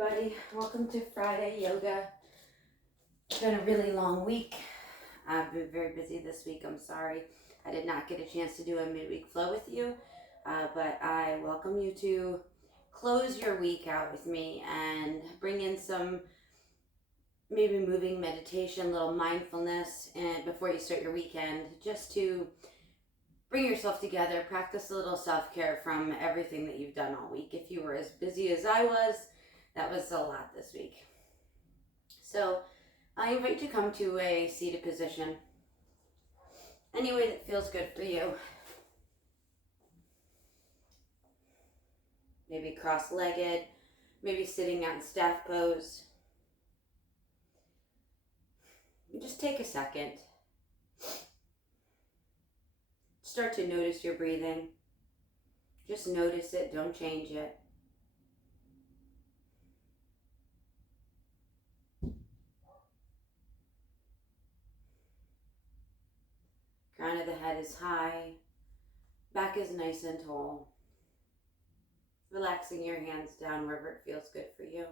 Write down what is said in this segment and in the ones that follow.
everybody. Welcome to Friday Yoga. It's been a really long week. I've been very busy this week. I'm sorry I did not get a chance to do a midweek flow with you, but I welcome you to close your week out with me and bring in some maybe moving meditation, little mindfulness, and before you start your weekend, just to bring yourself together, practice a little self-care from everything that you've done all week. If you were as busy as I was, that was a lot this week. So I invite you to come to a seated position, any way that feels good for you. Maybe cross-legged, maybe sitting out in staff pose. Just take a second. Start to notice your breathing. Just notice it, don't change it. Crown of the head is high, back is nice and tall. Relaxing your hands down wherever it feels good for you.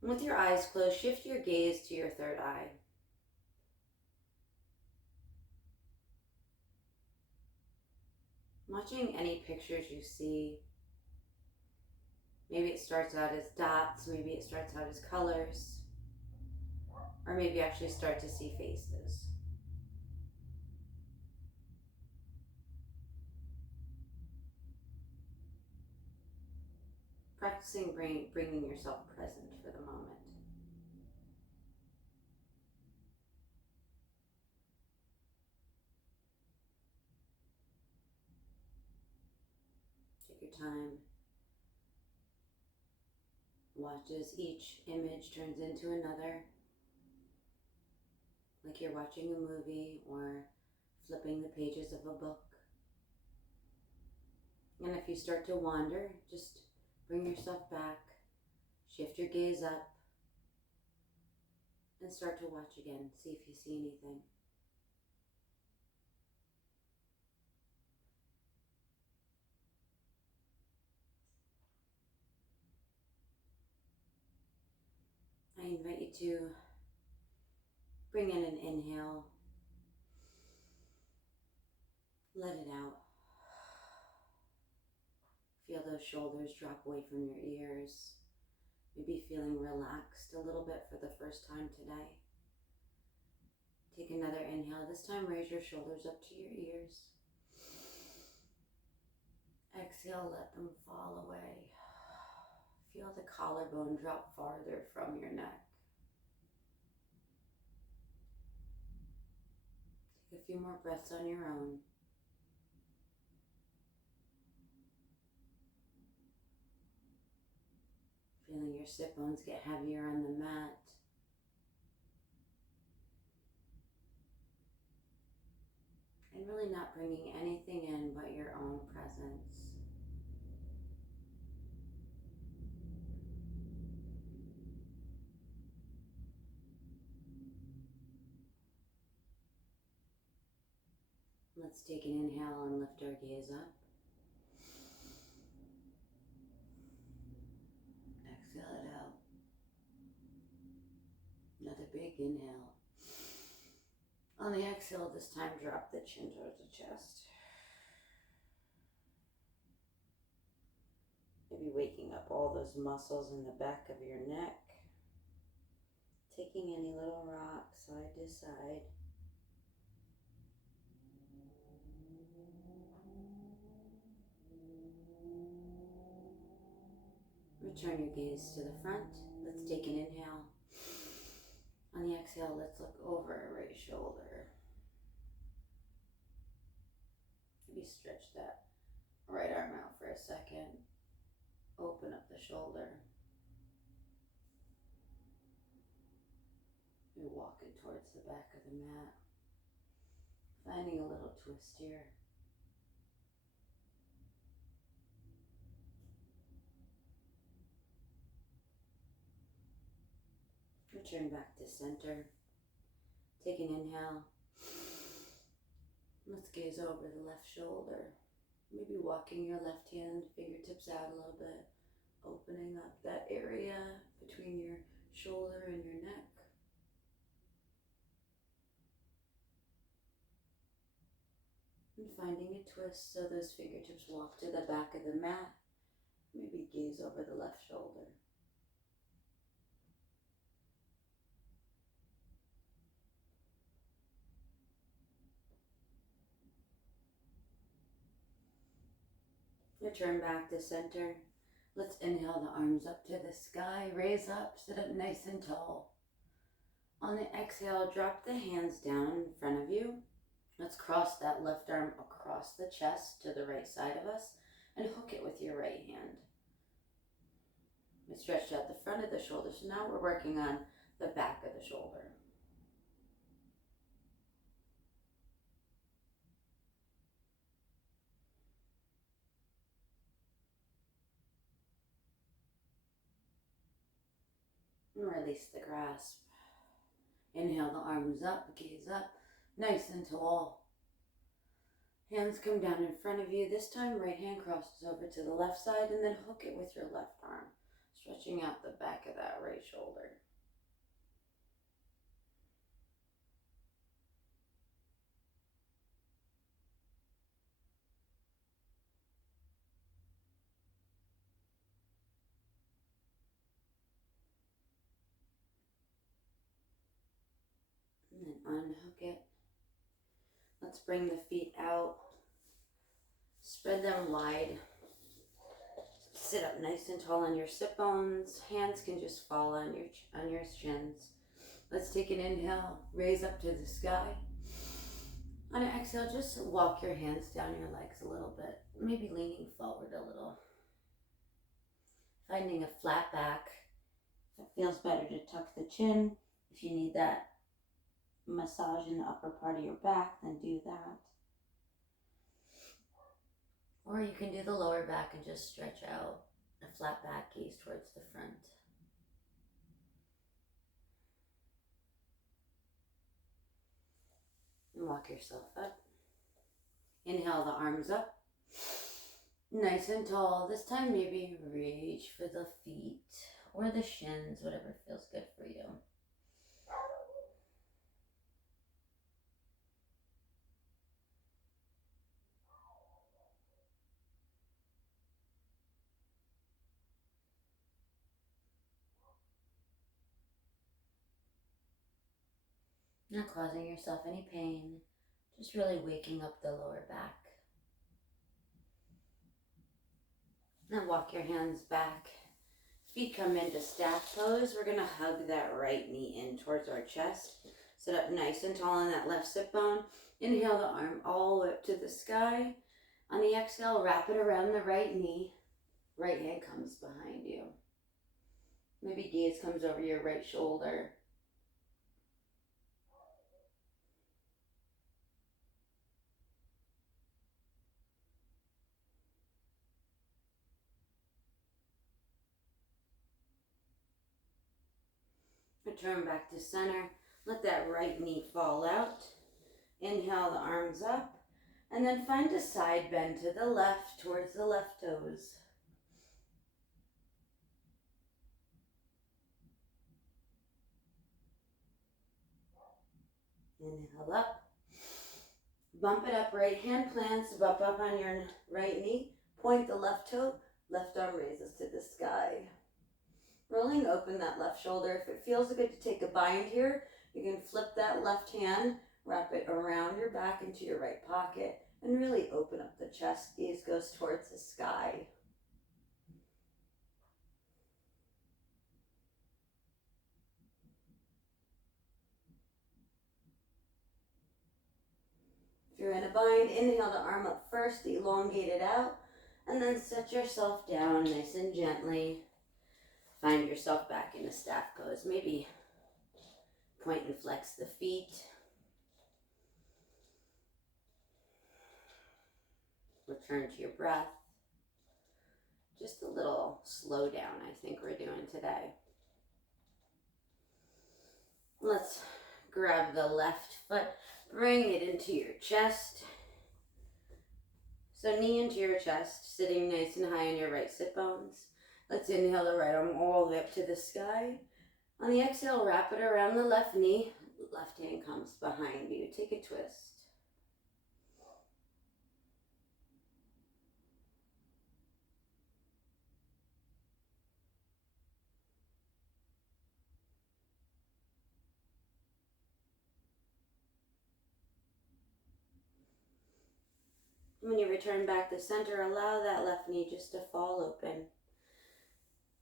And with your eyes closed, shift your gaze to your third eye. Watching any pictures you see. Maybe it starts out as dots, maybe it starts out as colors, or maybe you actually start to see faces. Practicing bringing yourself present for the moment. Take your time. Watch as each image turns into another, like you're watching a movie or flipping the pages of a book. And if you start to wander, just bring yourself back, shift your gaze up, and start to watch again. See if you see anything. I invite you to bring in an inhale, let it out. Feel those shoulders drop away from your ears. Maybe feeling relaxed a little bit for the first time today. Take another inhale. This time raise your shoulders up to your ears. Exhale, let them fall away. Feel the collarbone drop farther from your neck. Take a few more breaths on your own. Feeling your sit bones get heavier on the mat. And really not bringing anything in but your own presence. Let's take an inhale and lift our gaze up. Exhale it out. Another big inhale. On the exhale, this time drop the chin towards the chest. Maybe waking up all those muscles in the back of your neck. Taking any little rock side to side. Return your gaze to the front. Let's take an inhale. On the exhale, let's look over our right shoulder. Maybe stretch that right arm out for a second. Open up the shoulder. You're walking towards the back of the mat. Finding a little twist here. Return back to center. Take an inhale. Let's gaze over the left shoulder. Maybe walking your left hand, fingertips out a little bit, opening up that area between your shoulder and your neck. And finding a twist so those fingertips walk to the back of the mat. Maybe gaze over the left shoulder. Return back to center. Let's inhale the arms up to the sky. Raise up, sit up nice and tall. On the exhale, drop the hands down in front of you. Let's cross that left arm across the chest to the right side of us and hook it with your right hand. We stretched out the front of the shoulder, so now we're working on the back of the shoulder. And release the grasp. Inhale the arms up, gaze up, nice and tall. Hands come down in front of you. This time, right hand crosses over to the left side and then hook it with your left arm, stretching out the back of that right shoulder. And then unhook it. Let's bring the feet out. Spread them wide. Sit up nice and tall on your sit bones. Hands can just fall on your shins. Let's take an inhale. Raise up to the sky. On an exhale, just walk your hands down your legs a little bit. Maybe leaning forward a little. Finding a flat back. If it feels better to tuck the chin. If you need that massage in the upper part of your back, then do that. Or you can do the lower back and just stretch out a flat back, gaze towards the front. And walk yourself up. Inhale the arms up. Nice and tall. This time maybe reach for the feet or the shins, whatever feels good for you. Not causing yourself any pain, just really waking up the lower back. Now walk your hands back. Feet come into staff pose. We're gonna hug that right knee in towards our chest. Sit up nice and tall on that left sit bone. Inhale the arm all the way up to the sky. On the exhale, wrap it around the right knee. Right hand comes behind you. Maybe gaze comes over your right shoulder. Return back to center. Let that right knee fall out. Inhale the arms up. And then find a side bend to the left towards the left toes. Inhale up. Bump it up, right hand plants, bump up on your right knee. Point the left toe, left arm raises to the sky. Rolling open that left shoulder. If it feels good to take a bind here, you can flip that left hand, wrap it around your back into your right pocket, and really open up the chest. Gaze goes towards the sky. If you're in a bind, inhale the arm up first, elongate it out, and then set yourself down nice and gently. Find yourself back in a staff pose. Maybe point and flex the feet. Return to your breath. Just a little slow down, I think we're doing today. Let's grab the left foot, bring it into your chest. So knee into your chest, sitting nice and high on your right sit bones. Let's inhale the right arm all the way up to the sky. On the exhale, wrap it around the left knee. Left hand comes behind you. Take a twist. When you return back to center, allow that left knee just to fall open.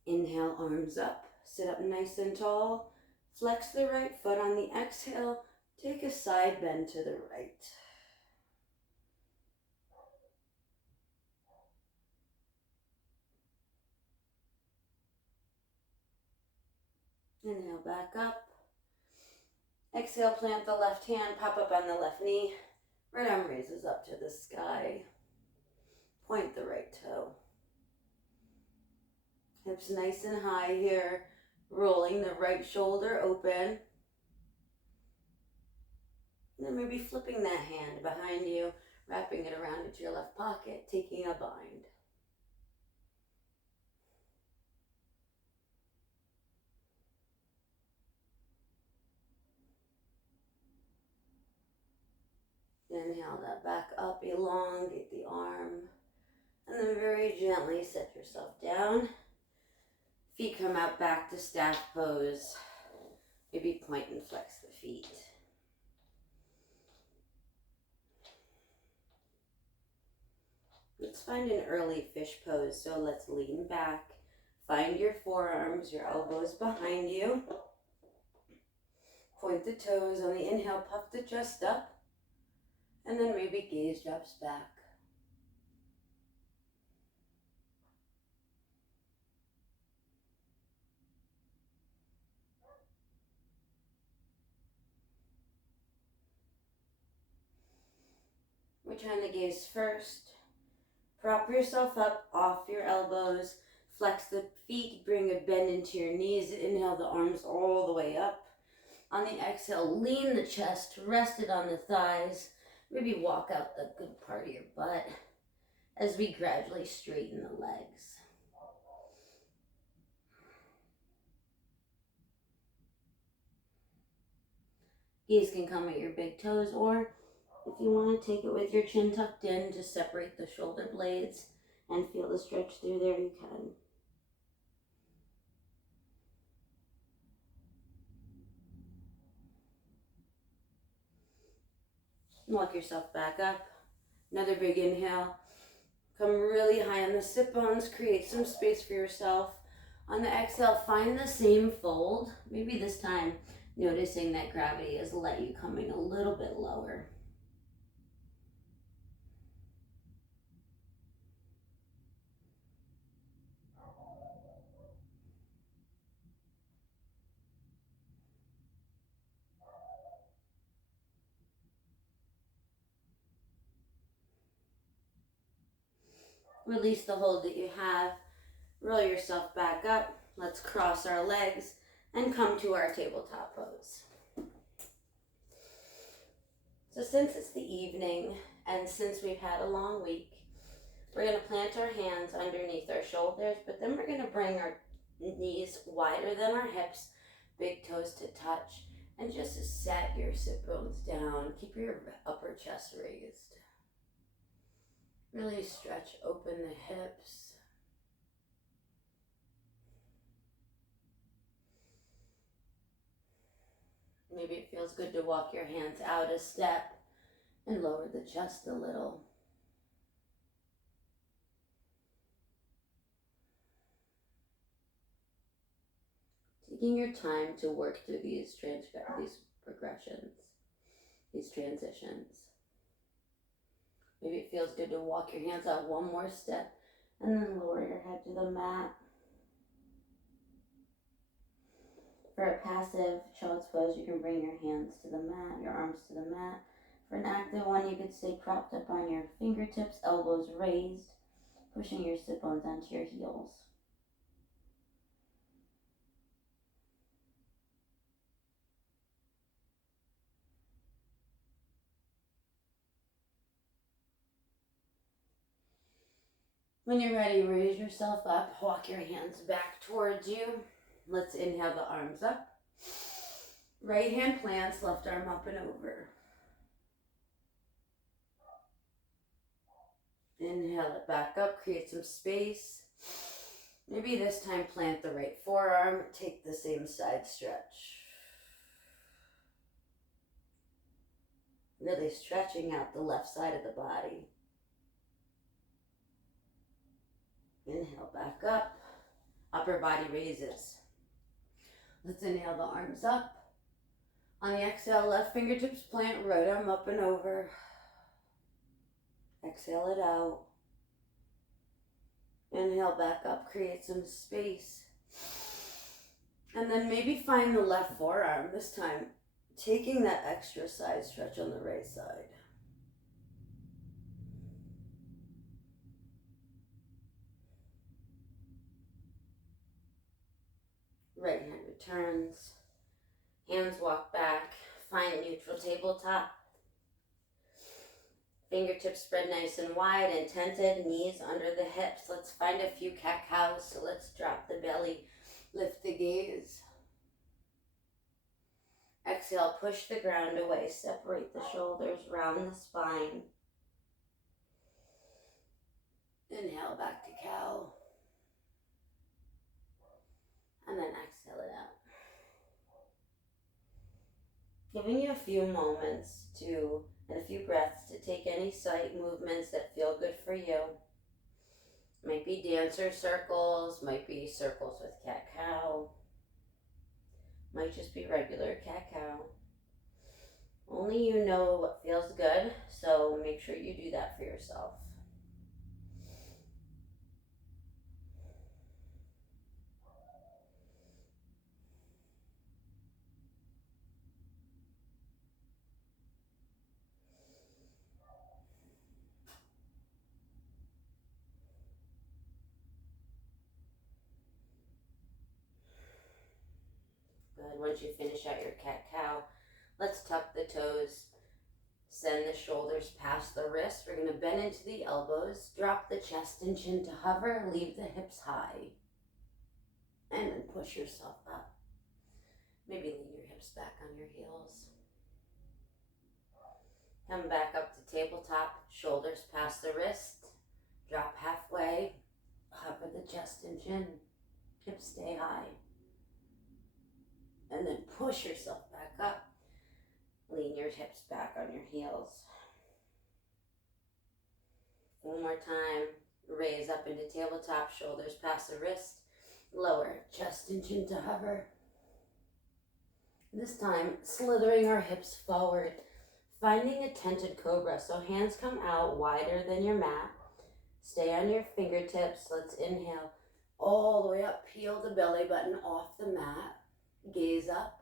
Inhale, arms up. Sit up nice and tall. Flex the right foot on the exhale. Take a side bend to the right. Inhale, back up. Exhale, plant the left hand, pop up on the left knee. Right arm raises up to the sky. Point the right toe. Hips nice and high here. Rolling the right shoulder open. And then maybe flipping that hand behind you, wrapping it around into your left pocket, taking a bind. Inhale that back up, elongate the arm. And then very gently set yourself down. Feet come out back to staff pose. Maybe point and flex the feet. Let's find an early fish pose. So let's lean back. Find your forearms, your elbows behind you. Point the toes. On the inhale, puff the chest up. And then maybe gaze drops back. Return the gaze first. Prop yourself up off your elbows. Flex the feet. Bring a bend into your knees. Inhale the arms all the way up. On the exhale, lean the chest. Rest it on the thighs. Maybe walk out the good part of your butt as we gradually straighten the legs. Gaze can come at your big toes, or if you want to take it with your chin tucked in, just separate the shoulder blades and feel the stretch through there, you can. Walk yourself back up. Another big inhale. Come really high on the sit bones. Create some space for yourself. On the exhale, find the same fold. Maybe this time noticing that gravity has let you coming a little bit lower. Release the hold that you have. Roll yourself back up. Let's cross our legs and come to our tabletop pose. So since it's the evening and since we've had a long week, we're going to plant our hands underneath our shoulders, but then we're going to bring our knees wider than our hips, big toes to touch, and just set your sit bones down. Keep your upper chest raised. Really stretch open the hips. Maybe it feels good to walk your hands out a step and lower the chest a little. Taking your time to work through these progressions, these transitions. Maybe it feels good to walk your hands out one more step and then lower your head to the mat. For a passive child's pose, you can bring your hands to the mat, your arms to the mat. For an active one, you could stay propped up on your fingertips, elbows raised, pushing your sit bones onto your heels. When you're ready, raise yourself up, walk your hands back towards you. Let's inhale the arms up. Right hand plants, left arm up and over. Inhale it back up, create some space. Maybe this time plant the right forearm, take the same side stretch. Really stretching out the left side of the body. Inhale back up, upper body raises. Let's inhale the arms up. On the exhale, left fingertips plant, right arm up and over. Exhale it out. Inhale back up, create some space. And then maybe find the left forearm this time, taking that extra side stretch on the right side. Right hand returns. Hands walk back. Find neutral tabletop. Fingertips spread nice and wide and tented. Knees under the hips. Let's find a few cat-cows. So let's drop the belly. Lift the gaze. Exhale, push the ground away. Separate the shoulders, round the spine. Inhale back to cow. And then exhale it out. Giving you a few moments and a few breaths to take any slight movements that feel good for you. Might be dancer circles, might be circles with cat-cow. Might just be regular cat-cow. Only you know what feels good, so make sure you do that for yourself. Good. Once you finish out your cat-cow, let's tuck the toes. Send the shoulders past the wrists. We're going to bend into the elbows. Drop the chest and chin to hover. Leave the hips high. And then push yourself up. Maybe lean your hips back on your heels. Come back up to tabletop. Shoulders past the wrist. Drop halfway. Hover the chest and chin. Hips stay high. And then push yourself back up. Lean your hips back on your heels. One more time. Raise up into tabletop, shoulders past the wrist. Lower, chest and chin to hover. This time, slithering our hips forward. Finding a tented cobra, so hands come out wider than your mat. Stay on your fingertips. Let's inhale all the way up. Peel the belly button off the mat. Gaze up.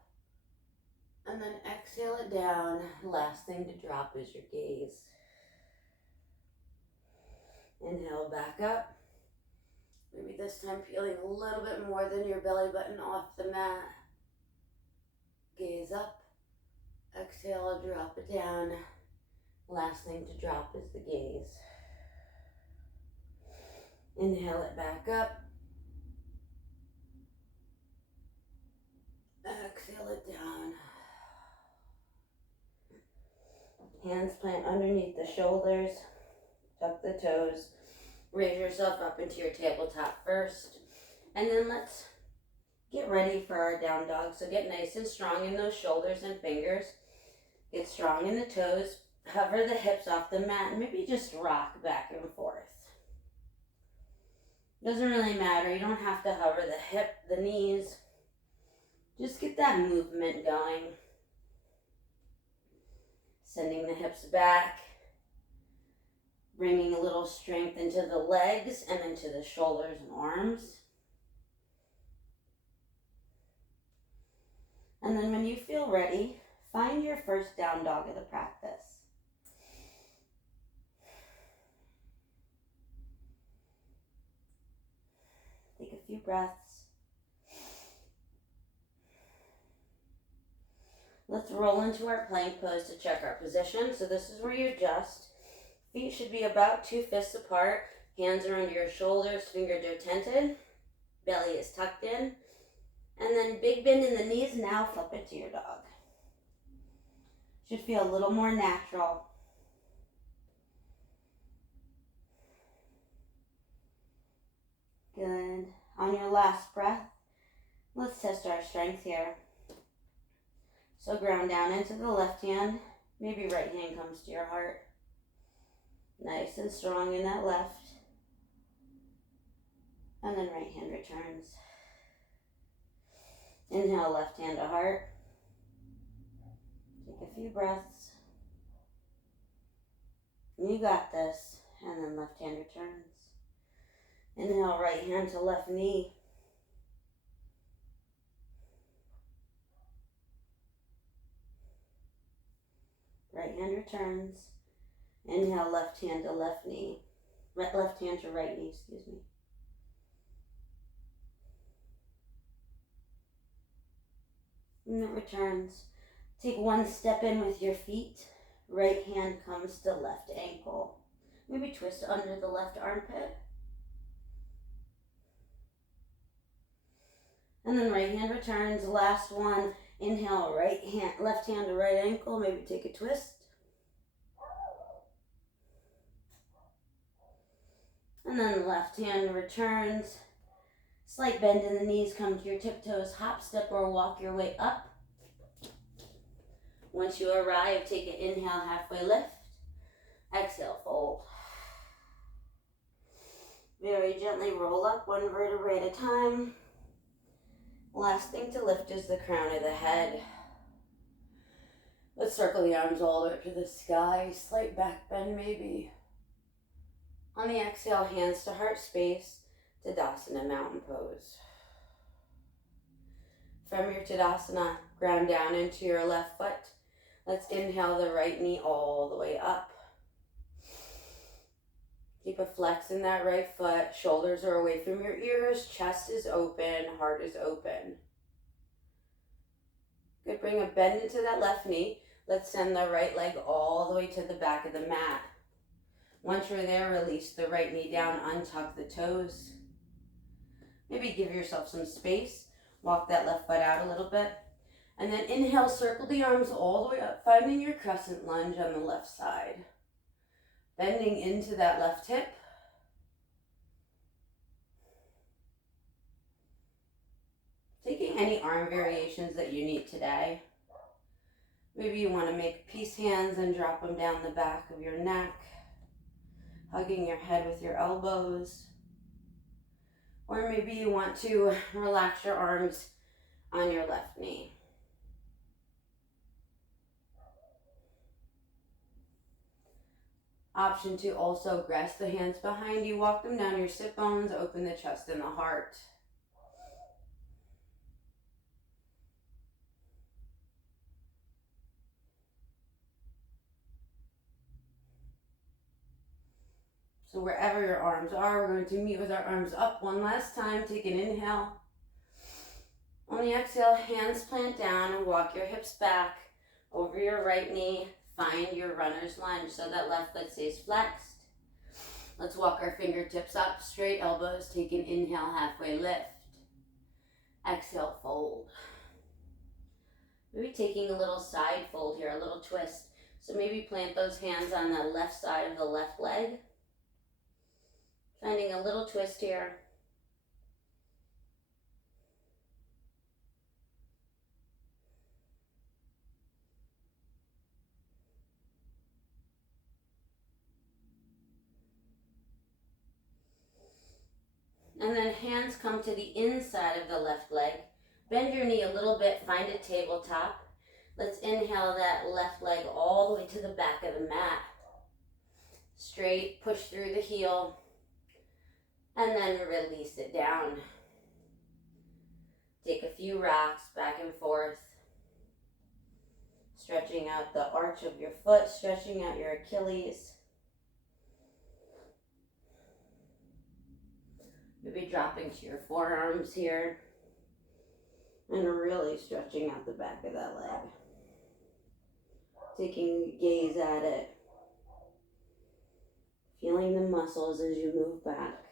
And then exhale it down. Last thing to drop is your gaze. Inhale back up. Maybe this time peeling a little bit more than your belly button off the mat. Gaze up. Exhale, drop it down. Last thing to drop is the gaze. Inhale it back up. Exhale it down. Hands plant underneath the shoulders. Tuck the toes. Raise yourself up into your tabletop first. And then let's get ready for our down dog. So get nice and strong in those shoulders and fingers. Get strong in the toes. Hover the hips off the mat and maybe just rock back and forth. Doesn't really matter. You don't have to hover the hip, the knees. Just get that movement going. Sending the hips back. Bringing a little strength into the legs and into the shoulders and arms. And then when you feel ready, find your first down dog of the practice. Take a few breaths. Let's roll into our plank pose to check our position. So this is where you adjust. Feet should be about 2 fists apart. Hands are under your shoulders, fingers are tented, belly is tucked in, and then big bend in the knees. Now flip into your dog. Should feel a little more natural. Good. On your last breath, let's test our strength here. So ground down into the left hand. Maybe right hand comes to your heart. Nice and strong in that left. And then right hand returns. Inhale, left hand to heart. Take a few breaths. You got this. And then left hand returns. Inhale, right hand to left knee. Right hand returns. Inhale, left hand to left knee. Left hand to right knee, excuse me. And it returns. Take one step in with your feet. Right hand comes to left ankle. Maybe twist under the left armpit. And then right hand returns. Last one. Inhale, left hand to right ankle. Maybe take a twist. And then left hand returns. Slight bend in the knees. Come to your tiptoes. Hop, step, or walk your way up. Once you arrive, take an inhale, halfway lift. Exhale, fold. Very gently roll up one vertebrae at a time. Last thing to lift is the crown of the head. Let's circle the arms all the way up to the sky. Slight back bend maybe. On the exhale, hands to heart space. Tadasana, mountain pose. From your Tadasana, ground down into your left foot. Let's inhale the right knee all the way up. Keep a flex in that right foot. Shoulders are away from your ears. Chest is open. Heart is open. Good. Bring a bend into that left knee. Let's send the right leg all the way to the back of the mat. Once you're there, release the right knee down. Untuck the toes. Maybe give yourself some space. Walk that left foot out a little bit. And then inhale, circle the arms all the way up, finding your crescent lunge on the left side. Bending into that left hip. Taking any arm variations that you need today. Maybe you want to make peace hands and drop them down the back of your neck. Hugging your head with your elbows. Or maybe you want to relax your arms on your left knee. Option to also grasp the hands behind you, walk them down your sit bones, open the chest and the heart. So wherever your arms are, we're going to meet with our arms up one last time. Take an inhale. On the exhale, hands plant down and walk your hips back over your right knee. Find your runner's lunge so that left foot stays flexed. Let's walk our fingertips up, straight elbows. Take an inhale, halfway lift. Exhale, fold. Maybe taking a little side fold here, a little twist. So maybe plant those hands on the left side of the left leg. Finding a little twist here. And then hands come to the inside of the left leg. Bend your knee a little bit, find a tabletop. Let's inhale that left leg all the way to the back of the mat. Straight, push through the heel. And then release it down. Take a few rocks back and forth. Stretching out the arch of your foot, stretching out your Achilles. Maybe dropping to your forearms here. And really stretching out the back of that leg. Taking a gaze at it. Feeling the muscles as you move back.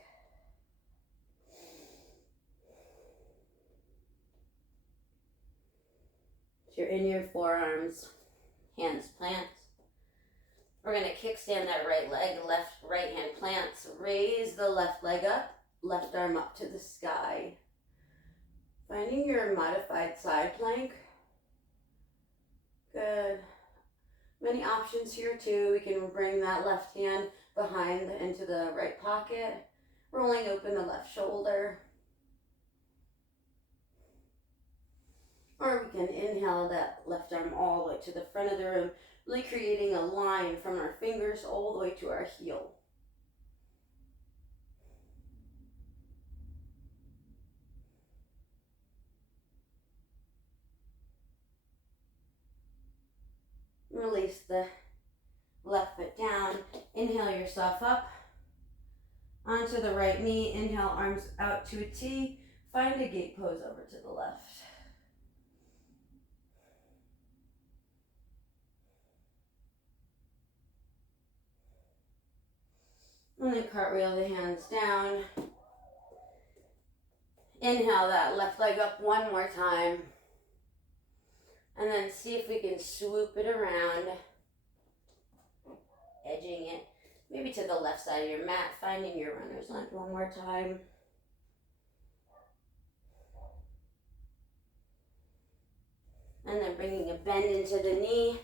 If you're in your forearms, hands plant. We're going to kickstand that right leg, right hand plants. Raise the left leg up, left arm up to the sky. Finding your modified side plank. Good. Many options here too. We can bring that left hand behind into the right pocket, rolling open the left shoulder. Or we can inhale that left arm all the way to the front of the room, really creating a line from our fingers all the way to our heel. Release the left foot down. Inhale yourself up onto the right knee. Inhale, arms out to a T. Find a gate pose over to the left. And then cartwheel the hands down. Inhale that left leg up one more time. And then see if we can swoop it around, edging it maybe to the left side of your mat, finding your runner's lunge one more time. And then bringing a bend into the knee,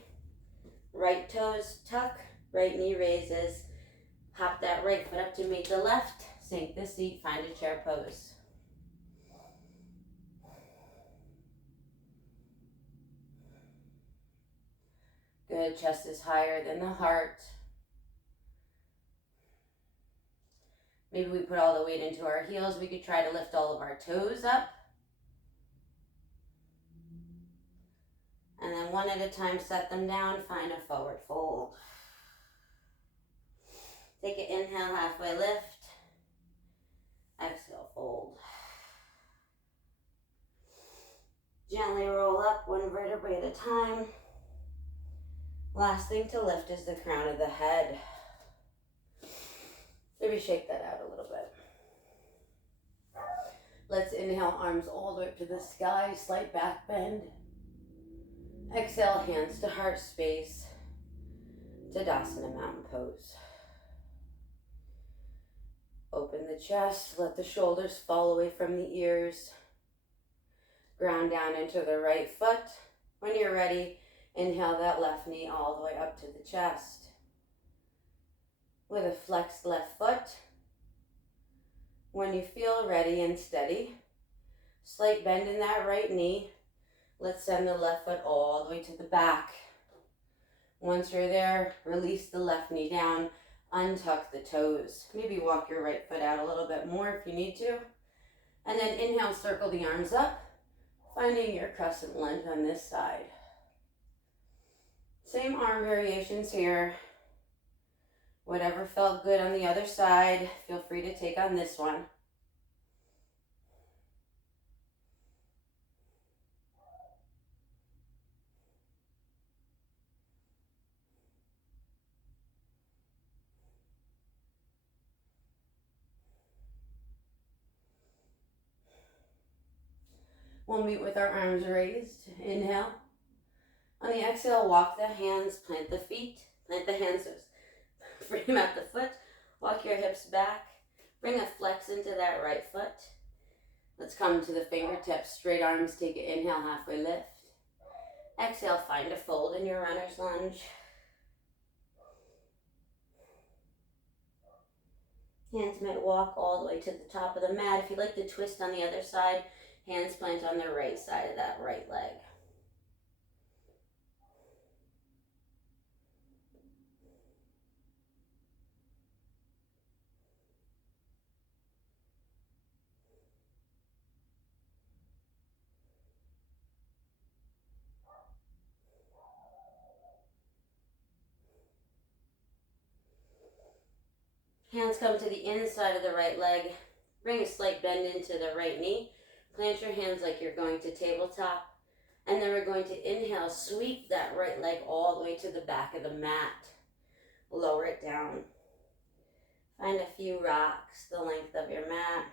right toes tuck, right knee raises. Hop that right foot up to meet the left, sink the seat, find a chair pose. Good, chest is higher than the heart. Maybe we put all the weight into our heels. We could try to lift all of our toes up. And then one at a time, set them down, find a forward fold. Take an inhale, halfway lift. Exhale, fold. Gently roll up one vertebrae at a time. Last thing to lift is the crown of the head. Maybe shake that out a little bit. Let's inhale, arms all the way up to the sky, slight back bend. Exhale, hands to heart space. Tadasana, mountain pose. Open the chest, let the shoulders fall away from the ears. Ground down into the right foot. When you're ready, inhale that left knee all the way up to the chest. With a flexed left foot. When you feel ready and steady, slight bend in that right knee. Let's send the left foot all the way to the back. Once you're there, release the left knee down, untuck the toes. Maybe walk your right foot out a little bit more if you need to. And then inhale, circle the arms up, finding your crescent lunge on this side. Same arm variations here. Whatever felt good on the other side, feel free to take on this one. We'll meet with our arms raised. Inhale. On the exhale, walk the hands, plant the feet, plant the hands, frame out the foot, walk your hips back, bring a flex into that right foot. Let's come to the fingertips, straight arms, take an inhale, halfway lift. Exhale, find a fold in your runner's lunge. Hands might walk all the way to the top of the mat. If you'd like to twist on the other side, hands plant on the right side of that right leg. Hands come to the inside of the right leg. Bring a slight bend into the right knee. Plant your hands like you're going to tabletop. And then we're going to inhale, sweep that right leg all the way to the back of the mat. Lower it down. Find a few rocks the length of your mat.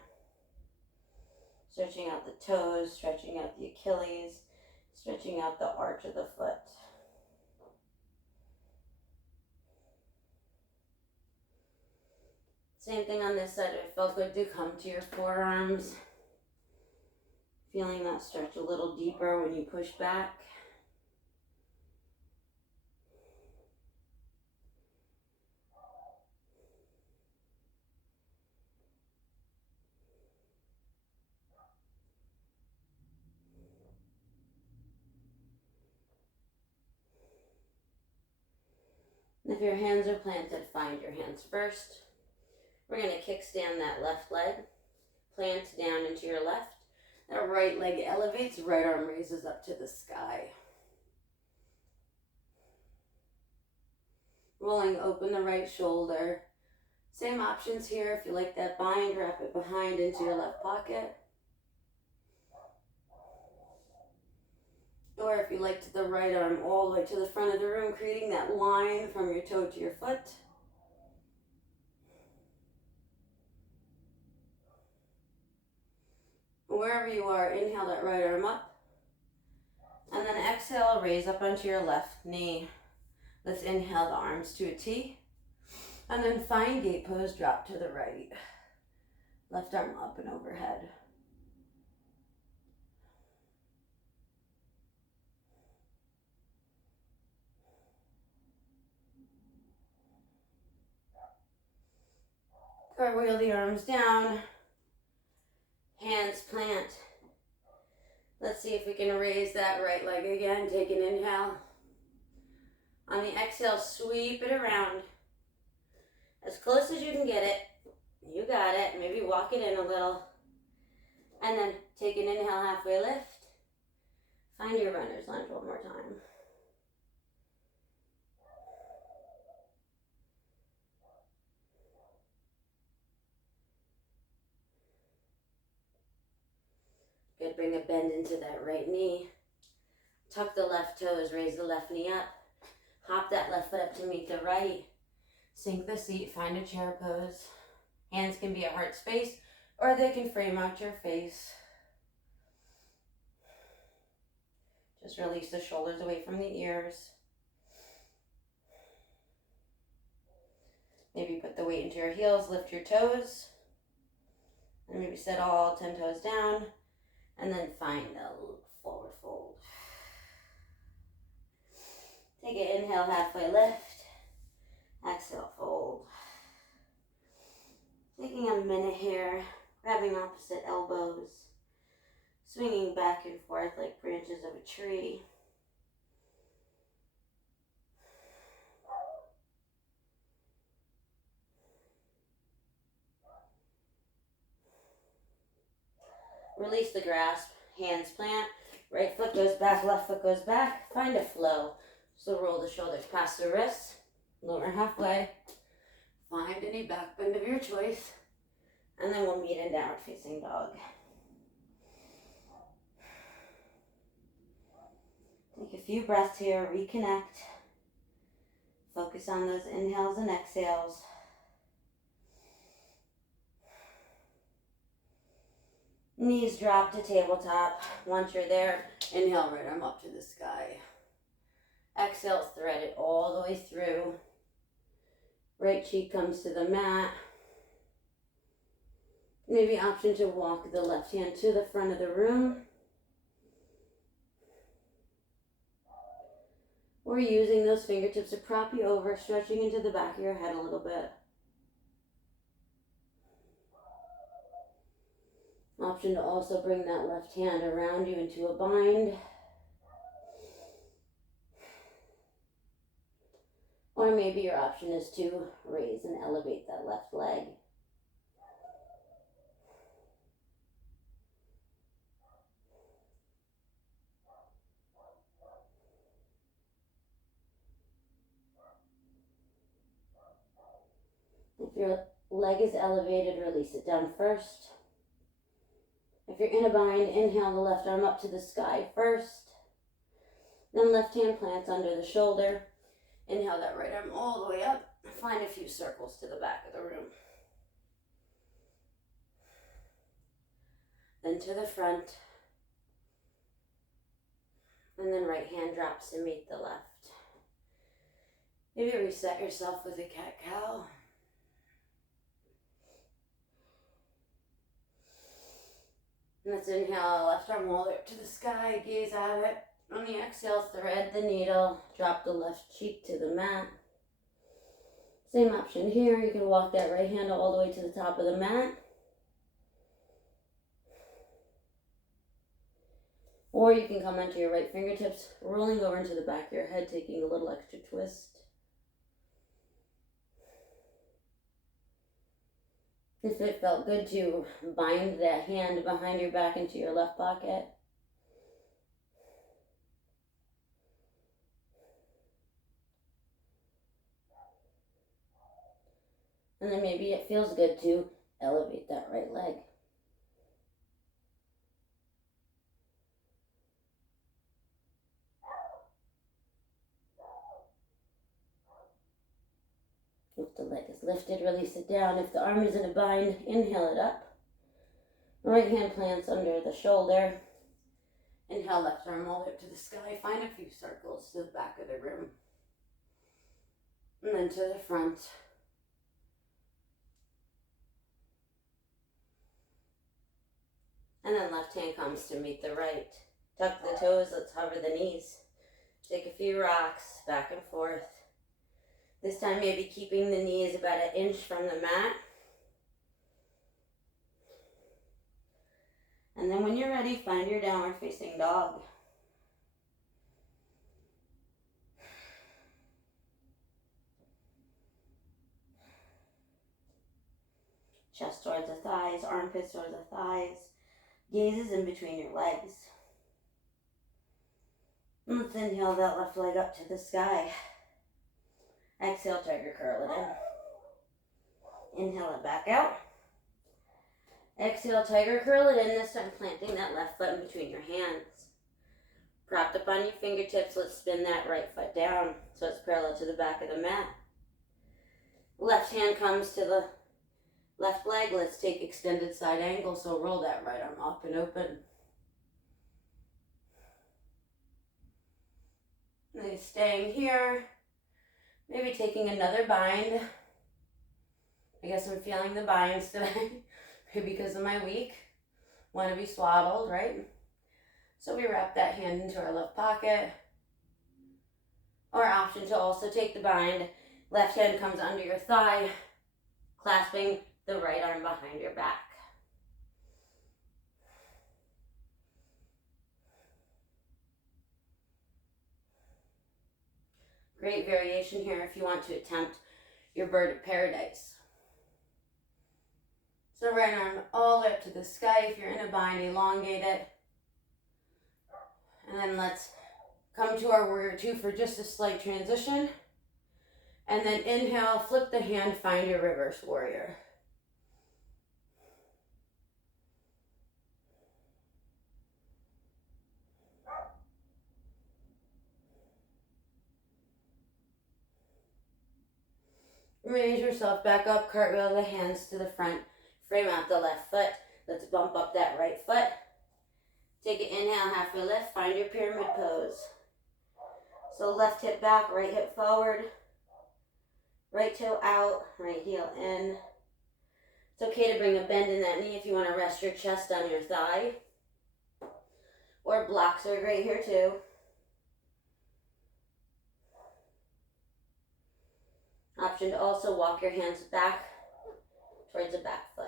Stretching out the toes, stretching out the Achilles, stretching out the arch of the foot. Same thing on this side. If it felt good to come to your forearms. Feeling that stretch a little deeper when you push back. If your hands are planted, find your hands first. We're going to kickstand that left leg. Plant down into your left. That right leg elevates, right arm raises up to the sky. Rolling open the right shoulder. Same options here. If you like that bind, wrap it behind into your left pocket. Or if you like to the right arm all the way to the front of the room, creating that line from your toe to your foot. Wherever you are, inhale that right arm up. And then exhale, raise up onto your left knee. Let's inhale the arms to a T. And then find gate pose, drop to the right. Left arm up and overhead. Cartwheel the arms down. Hands plant. Let's see if we can raise that right leg again. Take an inhale. On the exhale, sweep it around. As close as you can get it. You got it. Maybe walk it in a little. And then take an inhale, halfway lift. Find your runner's lunge one more time. Good, bring a bend into that right knee. Tuck the left toes, raise the left knee up. Hop that left foot up to meet the right. Sink the seat, find a chair pose. Hands can be at heart space, or they can frame out your face. Just release the shoulders away from the ears. Maybe put the weight into your heels, lift your toes. And maybe set all 10 toes down. And then find a forward fold. Take an inhale, halfway lift. Exhale, fold. Taking a minute here, grabbing opposite elbows. Swinging back and forth like branches of a tree. Release the grasp, hands plant, right foot goes back, left foot goes back. Find a flow. So roll the shoulders past the wrists, lower halfway. Find any back bend of your choice. And then we'll meet in downward facing dog. Take a few breaths here, reconnect. Focus on those inhales and exhales. Knees drop to tabletop. Once you're there, inhale, right arm up to the sky. Exhale, thread it all the way through. Right cheek comes to the mat. Maybe option to walk the left hand to the front of the room. Or using those fingertips to prop you over, stretching into the back of your head a little bit. Option to also bring that left hand around you into a bind. Or maybe your option is to raise and elevate that left leg. If your leg is elevated, release it down first. If you're in a bind, inhale the left arm up to the sky first. Then left hand plants under the shoulder. Inhale that right arm all the way up. Find a few circles to the back of the room. then to the front, and then right hand drops to meet the left. Maybe reset yourself with a cat-cow. Let's inhale, left arm hold it to the sky, gaze at it. On the exhale, thread the needle, drop the left cheek to the mat. Same option here, you can walk that right hand all the way to the top of the mat. Or you can come onto your right fingertips, rolling over into the back of your head, taking a little extra twist. If it felt good to bind that hand behind your back into your left pocket. And then maybe it feels good to elevate that right leg. If the leg is lifted, release it down. If the arm is in a bind, inhale it up. Right hand plants under the shoulder. Inhale, left arm all the way up to the sky. Find a few circles to the back of the room. And then to the front. And then left hand comes to meet the right. Tuck the toes, let's hover the knees. Take a few rocks, back and forth. This time maybe keeping the knees about an inch from the mat. And then when you're ready, find your downward facing dog. Chest towards the thighs, armpits towards the thighs. Gazes in between your legs. Let's inhale that left leg up to the sky. Exhale, tiger curl it in. Inhale it back out. Exhale, tiger curl it in, this time planting that left foot in between your hands. Propped up on your fingertips, let's spin that right foot down so it's parallel to the back of the mat. Left hand comes to the left leg, let's take extended side angle, so roll that right arm up and open. And then staying here, maybe taking another bind. I guess I'm feeling the binds today because of my week. Want to be swaddled, right? So we wrap that hand into our left pocket. Or option to also take the bind. Left hand comes under your thigh, clasping the right arm behind your back. Great variation here if you want to attempt your bird of paradise. So right arm all the way up to the sky. If you're in a bind, elongate it. And then let's come to our warrior two for just a slight transition. And then inhale, flip the hand, find your reverse warrior. Raise yourself back up, cartwheel the hands to the front, frame out the left foot. Let's bump up that right foot. Take an inhale, halfway lift, find your pyramid pose. So left hip back, right hip forward, right toe out, right heel in. It's okay to bring a bend in that knee if you want to rest your chest on your thigh. Or blocks are great here too. Option to also walk your hands back towards the back foot.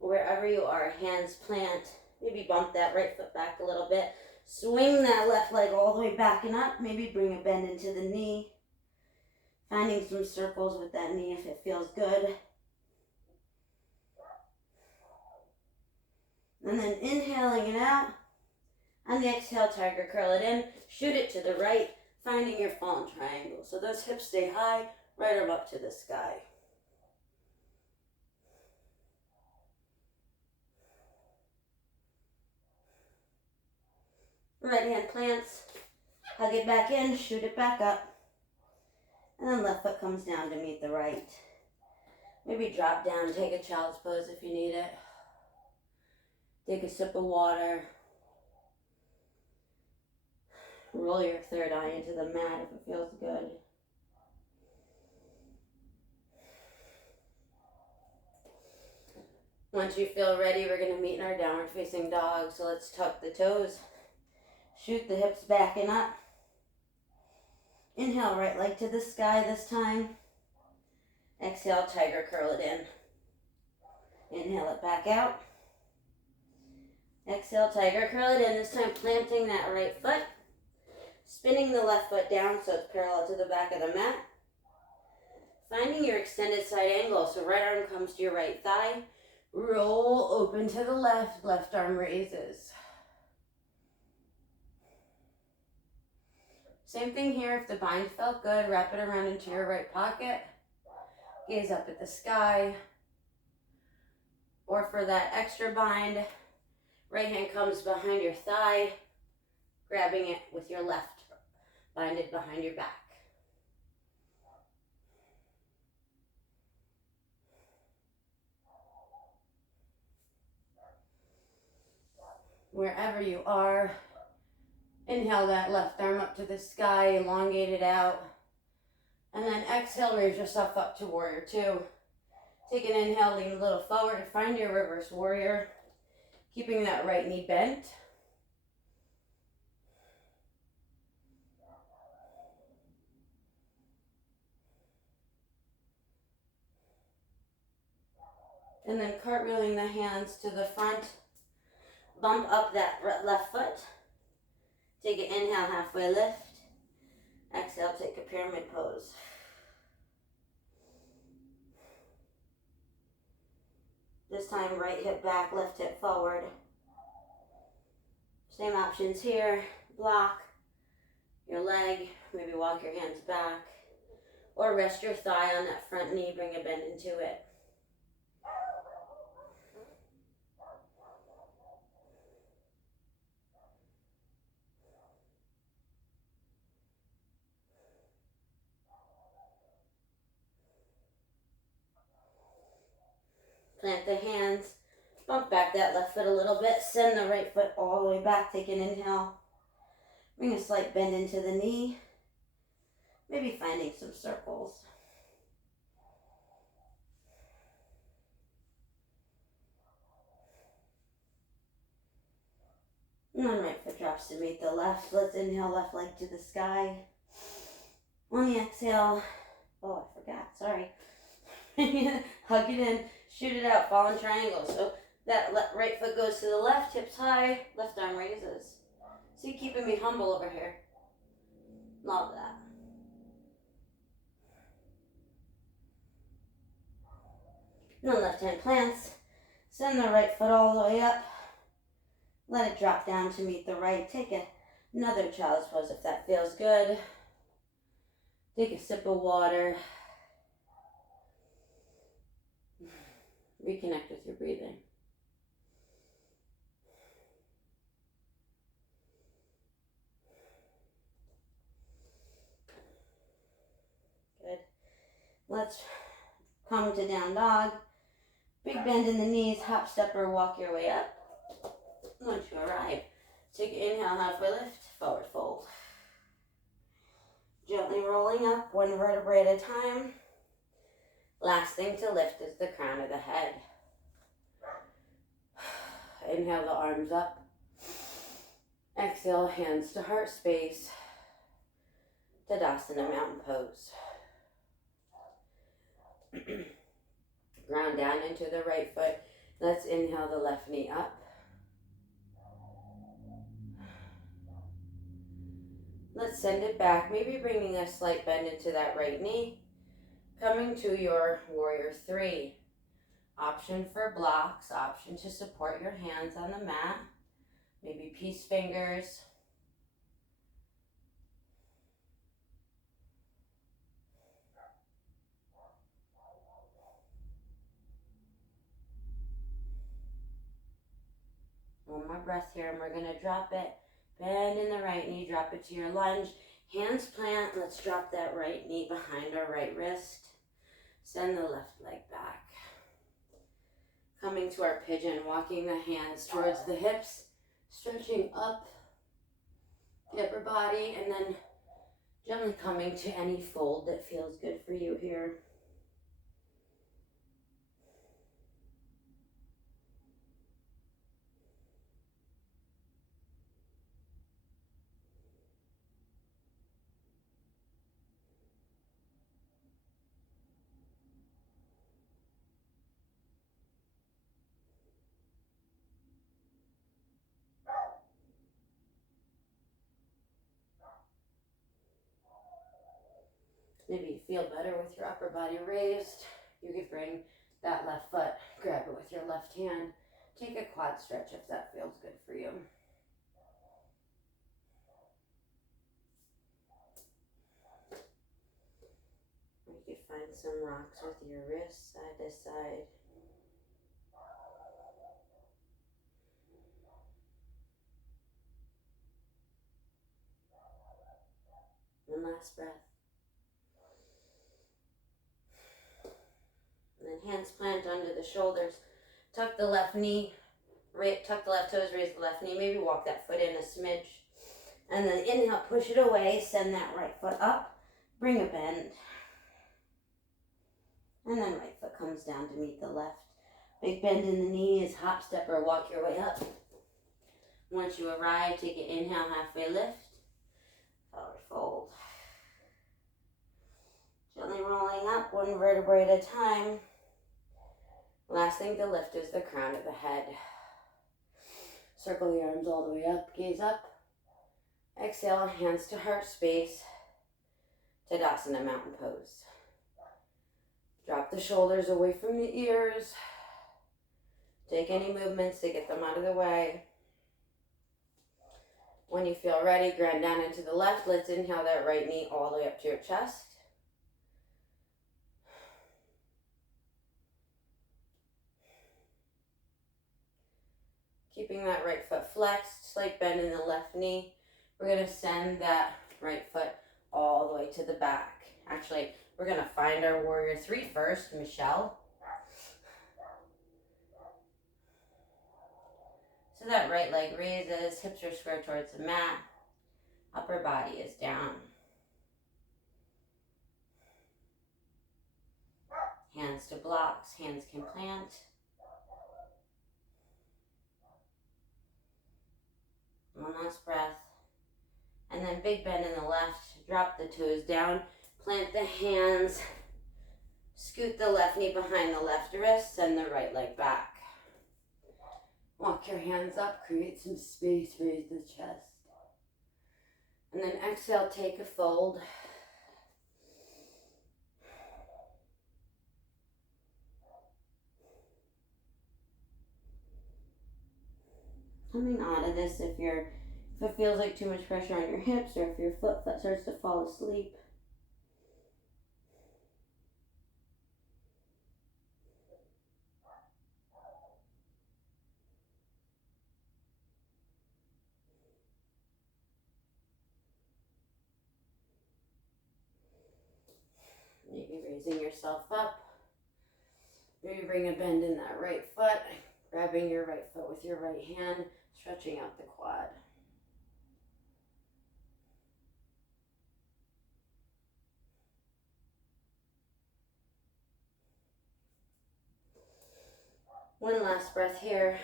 Wherever you are, hands plant. Maybe bump that right foot back a little bit. Swing that left leg all the way back and up. Maybe bring a bend into the knee. Finding some circles with that knee if it feels good. And then inhaling it out. On the exhale, tiger curl it in. Shoot it to the right, finding your fallen triangle. So those hips stay high, right arm up to the sky. Right hand plants, hug it back in, shoot it back up. And then left foot comes down to meet the right. Maybe drop down, take a child's pose if you need it. Take a sip of water. Roll your third eye into the mat if it feels good. Once you feel ready, we're going to meet in our downward facing dog. So let's tuck the toes. Shoot the hips back and up. Inhale, right leg to the sky this time. Exhale, tiger curl it in. Inhale it back out. Exhale, tiger curl it in. This time planting that right foot. Spinning the left foot down so it's parallel to the back of the mat. Finding your extended side angle. So right arm comes to your right thigh. Roll open to the left. Left arm raises. Same thing here. If the bind felt good, wrap it around into your right pocket. Gaze up at the sky. Or for that extra bind, right hand comes behind your thigh, grabbing it with your left. Bind it behind your back. Wherever you are, inhale that left arm up to the sky, elongate it out. And then exhale, raise yourself up to warrior two. Take an inhale, lean a little forward, find your reverse warrior. Keeping that right knee bent. And then cartwheeling the hands to the front. Bump up that left foot. Take an inhale, halfway lift. Exhale, take a pyramid pose. This time, right hip back, left hip forward. Same options here. Block your leg, maybe walk your hands back. Or rest your thigh on that front knee, bring a bend into it. Plant the hands, bump back that left foot a little bit, send the right foot all the way back, take an inhale. Bring a slight bend into the knee, maybe finding some circles. And then right foot drops to meet the left. Let's inhale, left leg to the sky. On the exhale, oh, I forgot, sorry. Hug it in, shoot it out, fallen triangle. So that right foot goes to the left, hips high, left arm raises. So you're keeping me humble over here. Love that. And then left hand plants. Send the right foot all the way up. Let it drop down to meet the right. Take another child's pose if that feels good. Take a sip of water. Reconnect with your breathing. Good. Let's come to down dog. Big bend in the knees, hop, step, or walk your way up. Once you arrive, take an inhale, halfway lift, forward fold. Gently rolling up, one vertebrae at a time. Last thing to lift is the crown of the head. Inhale the arms up. Exhale, hands to heart space. Tadasana, mountain pose. Ground down into the right foot. Let's inhale the left knee up. Let's send it back, maybe bringing a slight bend into that right knee. Coming to your warrior three. Option for blocks, option to support your hands on the mat. Maybe peace fingers. One more breath here and we're going to drop it Bend in the right knee, drop it to your lunge. Hands plant, let's drop that right knee behind our right wrist. Send the left leg back. Coming to our pigeon, walking the hands towards the hips, stretching up the upper body, and then gently coming to any fold that feels good for you here. Maybe you feel better with your upper body raised. You could bring that left foot, grab it with your left hand. Take a quad stretch if that feels good for you. Or you could find some rocks with your wrists side to side. One last breath. And then hands plant under the shoulders. Tuck the left knee, tuck the left toes, raise the left knee. Maybe walk that foot in a smidge. And then inhale, push it away. Send that right foot up. Bring a bend. And then right foot comes down to meet the left. Big bend in the knees, hop, step, or walk your way up. Once you arrive, take an inhale, halfway lift. Forward fold. Gently rolling up, one vertebrae at a time. Last thing to lift is the crown of the head. Circle the arms all the way up, gaze up. Exhale, hands to heart space. Tadasana, mountain pose. Drop the shoulders away from the ears. Take any movements to get them out of the way. When you feel ready, ground down into the left. Let's inhale that right knee all the way up to your chest. Keeping that right foot flexed, slight bend in the left knee. We're going to send that right foot all the way to the back. Actually, we're going to find our warrior three first, Michelle. So that right leg raises, hips are square towards the mat, upper body is down. Hands to blocks, hands can plant. One last breath. And then big bend in the left, drop the toes down, plant the hands, scoot the left knee behind the left wrist, send the right leg back. Walk your hands up, create some space, raise the chest. And then exhale, take a fold. Coming out of this, if it feels like too much pressure on your hips, or if your foot starts to fall asleep, maybe raising yourself up. Maybe bring a bend in that right foot, grabbing your right foot with your right hand, stretching out the quad. One last breath here.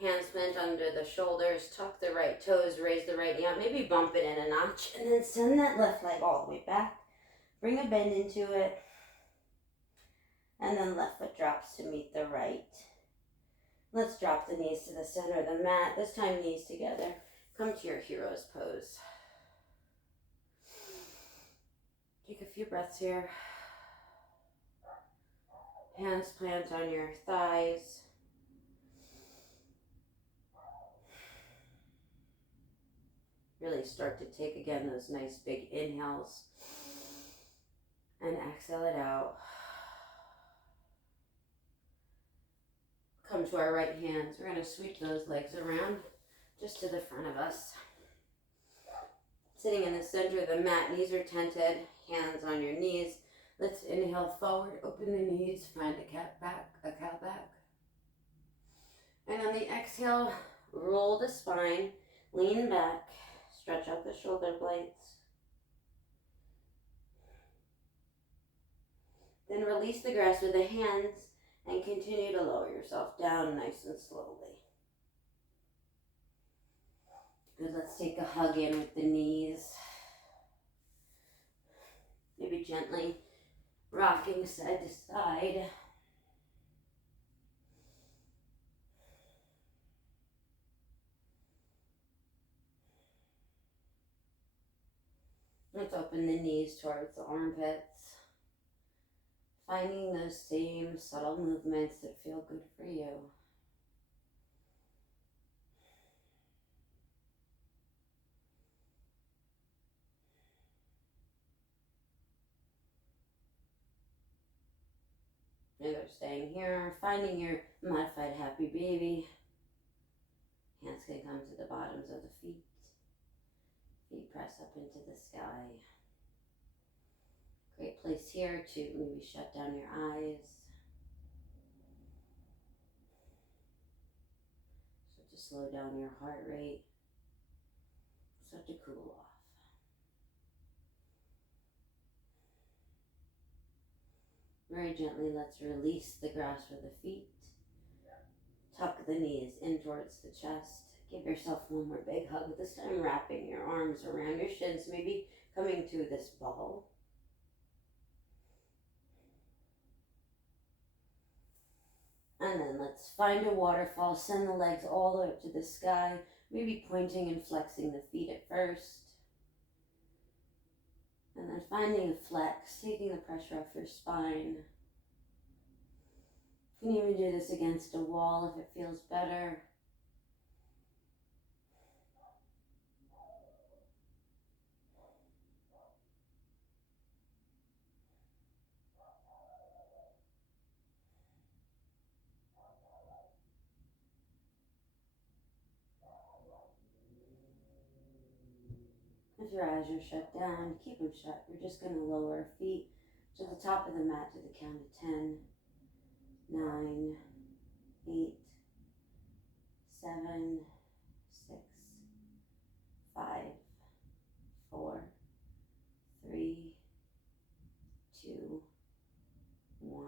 Hands plant under the shoulders, tuck the right toes, raise the right knee up, maybe bump it in a notch, and then send that left leg all the way back. Bring a bend into it, and then left foot drops to meet the right. Let's drop the knees to the center of the mat, this time knees together. Come to your hero's pose. Take a few breaths here. Hands plant on your thighs. Really start to take again those nice big inhales. And exhale it out. come to our right hands. We're going to sweep those legs around just to the front of us. Sitting in the center of the mat, knees are tented, hands on your knees. Let's inhale forward, open the knees, find a cow back. And on the exhale, roll the spine, lean back, stretch out the shoulder blades. Then release the grasp with the hands and continue to lower yourself down nice and slowly. Good, let's take a hug in with the knees. Maybe gently rocking side to side. Let's open the knees towards the armpits. Finding those same subtle movements that feel good for you. Either staying here, finding your modified happy baby. Hands can come to the bottoms of the feet. Feet press up into the sky. Great place here to maybe shut down your eyes. Start to slow down your heart rate. Start to cool off. Very gently, let's release the grasp of the feet. Tuck the knees in towards the chest. Give yourself one more big hug, this time wrapping your arms around your shins, maybe coming to this ball. And then let's find a waterfall, send the legs all the way up to the sky, maybe pointing and flexing the feet at first. And then finding a flex, taking the pressure off your spine. You can even do this against a wall if it feels better. If your eyes are shut down, keep them shut. We're just going to lower our feet to the top of the mat to the count of 10, 9, 8, 7, 6, 5, 4, 3, 2, 1.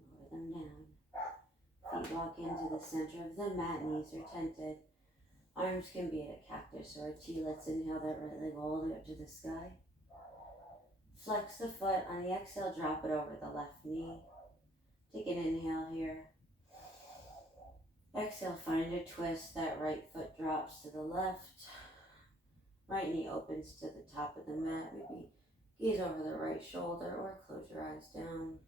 Lower them down. Feet walk into the center of the mat, knees are tented. Arms can be at a cactus or a T. Let's inhale that right leg all the way up to the sky. Flex the foot. On the exhale, drop it over the left knee. Take an inhale here. Exhale, find a twist. That right foot drops to the left. Right knee opens to the top of the mat. Maybe gaze over the right shoulder or close your eyes down.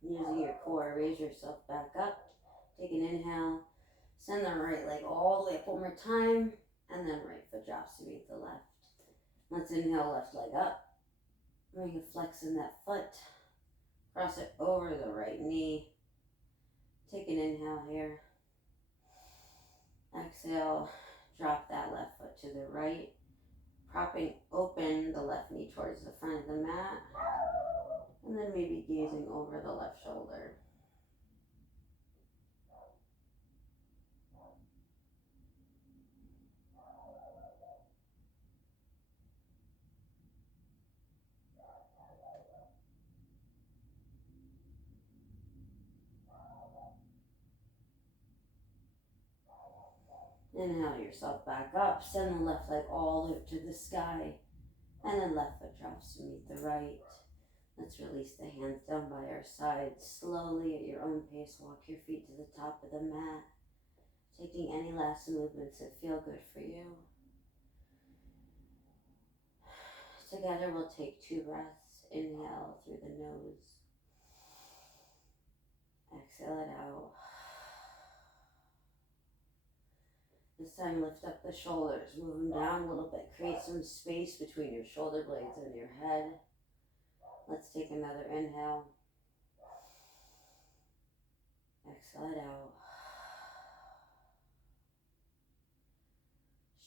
Using your core, raise yourself back up. Take an inhale. Send the right leg all the way up one more time. And then right foot drops to meet the left. Let's inhale, left leg up. Bring a flex in that foot. Cross it over the right knee. Take an inhale here. Exhale, drop that left foot to the right. Propping open the left knee towards the front of the mat. And then maybe gazing over the left shoulder. Inhale yourself back up. Send the left leg all the way up to the sky. And then left foot drops to meet the right. Let's release the hands down by our sides. Slowly at your own pace, walk your feet to the top of the mat. Taking any last movements that feel good for you. Together we'll take 2 breaths. Inhale through the nose. Exhale it out. This time lift up the shoulders, move them down a little bit, create some space between your shoulder blades and your head. Let's take another inhale. Exhale it out.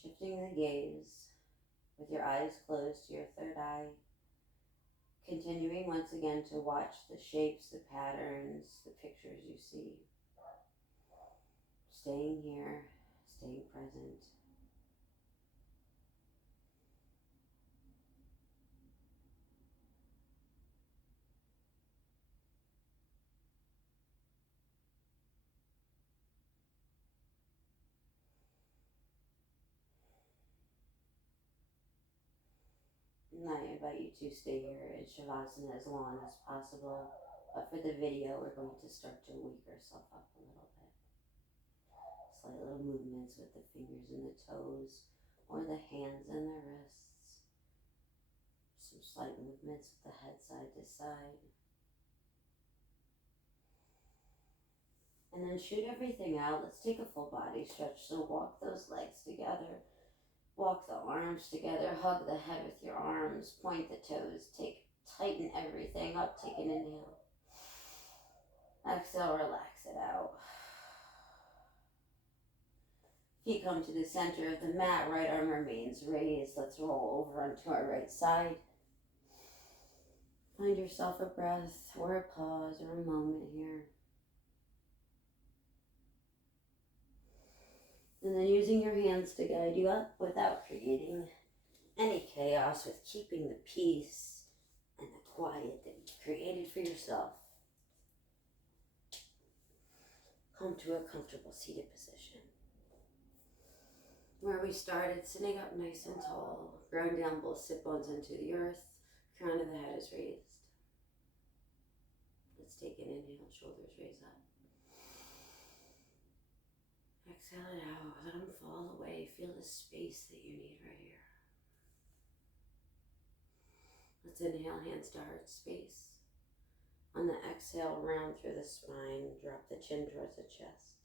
Shifting the gaze with your eyes closed to your third eye. Continuing once again to watch the shapes, the patterns, the pictures you see. Staying here, staying present. And I invite you to stay here in Shavasana as long as possible. But for the video, we're going to start to wake ourselves up a little bit. Slight little movements with the fingers and the toes, or the hands and the wrists. Some slight movements with the head side to side. And then shoot everything out. Let's take a full body stretch. So walk those legs together. Walk the arms together. Hug the head with your arms. Point the toes. Tighten everything up. Take an inhale. Exhale, relax it out. Feet come to the center of the mat. Right arm remains raised. Let's roll over onto our right side. Find yourself a breath or a pause or a moment here. And then using your hands to guide you up without creating any chaos, with keeping the peace and the quiet that you've created for yourself. Come to a comfortable seated position. Where we started, sitting up nice and tall, ground down both sit bones into the earth, crown of the head is raised. Let's take an inhale, shoulders raise up. Exhale it out, let them fall away. Feel the space that you need right here. Let's inhale, hands to heart space. On the exhale, round through the spine, drop the chin towards the chest.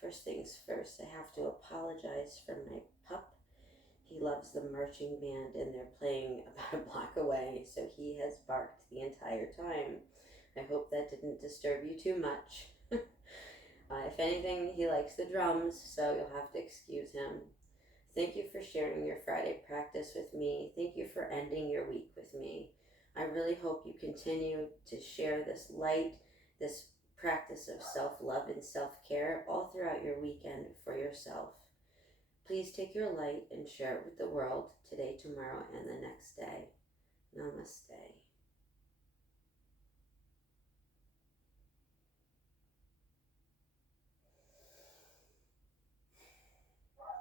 First things first, I have to apologize for my pup. He loves the marching band and they're playing about a block away, so he has barked the entire time. I hope that didn't disturb you too much. If anything, he likes the drums, so you'll have to excuse him. Thank you for sharing your Friday practice with me. Thank you for ending your week with me. I really hope you continue to share this light, this practice of self-love and self-care all throughout your weekend for yourself. Please take your light and share it with the world today, tomorrow, and the next day. Namaste.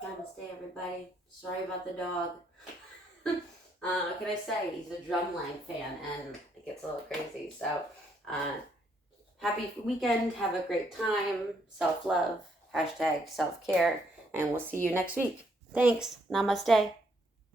Namaste, everybody. Sorry about the dog. What can I say? He's a Drumline fan and it gets a little crazy. So, happy weekend. Have a great time. Self-love. #self-care. And we'll see you next week. Thanks. Namaste.